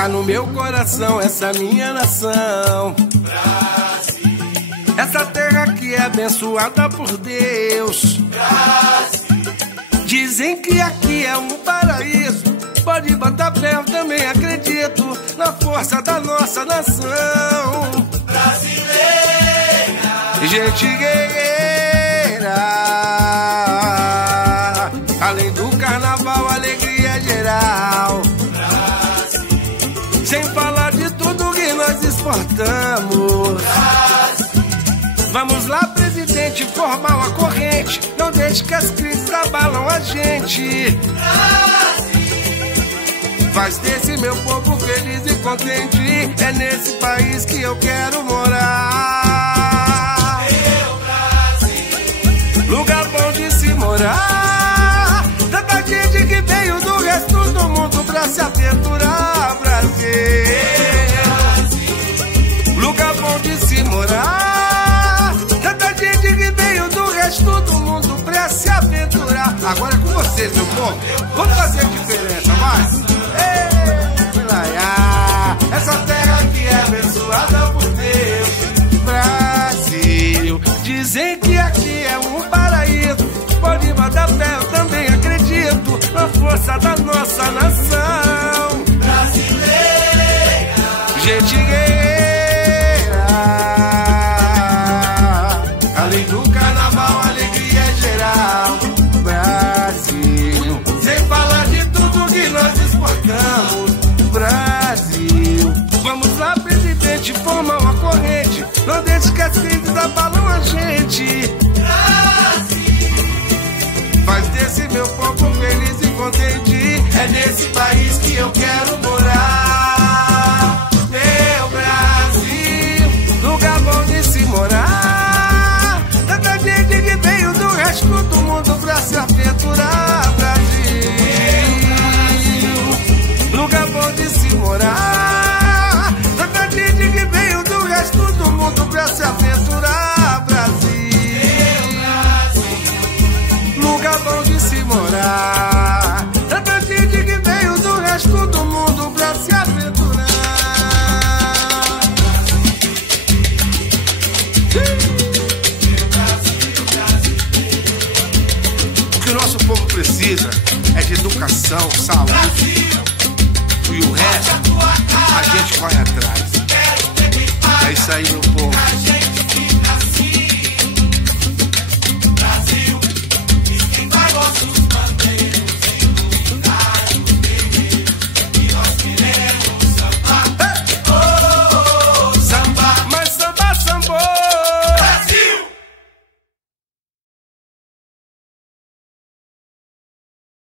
Tá no meu coração essa minha nação, Brasil. Essa terra que é abençoada por Deus, Brasil. Dizem que aqui é um paraíso. Pode botar fé, eu também acredito na força da nossa nação Brasileira. Gente guerreira, além do carnaval, alegria geral. Brasil. Sem falar de tudo que nós exportamos. Brasil. Vamos lá, presidente, formar uma corrente. Não deixe que as crises abalam a gente. Brasil. Faz desse meu povo feliz e contente. É nesse país que eu quero morar. Meu Brasil. Lugar bom de se morar. Tanta gente que veio do resto do mundo pra se aventurar, Brasil. Lugar bom de se morar. Tanta gente que veio do resto do mundo pra se aventurar. Agora é com vocês, meu povo. Vamos fazer a diferença, vai. Essa terra que é abençoada por Deus, Brasil. Dizem que aqui é um paraíso. Pode botar fé, eu também acredito na força da nossa nação Brasileira. Gente guerreira, além do carnaval, alegria geral. Brasil. Sem falar de tudo que nós exportamos. Brasil. Vamos lá, presidente, formar uma corrente. Não deixe que as crises abalam a gente. Brasil. Faz desse meu povo feliz e contente. É nesse país que eu quero morar. Meu Brasil, lugar bom de se morar. Tanta gente que veio do resto do mundo pra se aventurar, Brasil. Lugar bom de se morar. Tanta gente que veio do resto do mundo pra se aventurar, Brasil. Lugar bom de se morar. Tanta gente que veio do resto do mundo pra se aventurar. O que o nosso povo precisa é de educação, saúde. E o resto, a gente corre atrás. É isso aí, meu povo.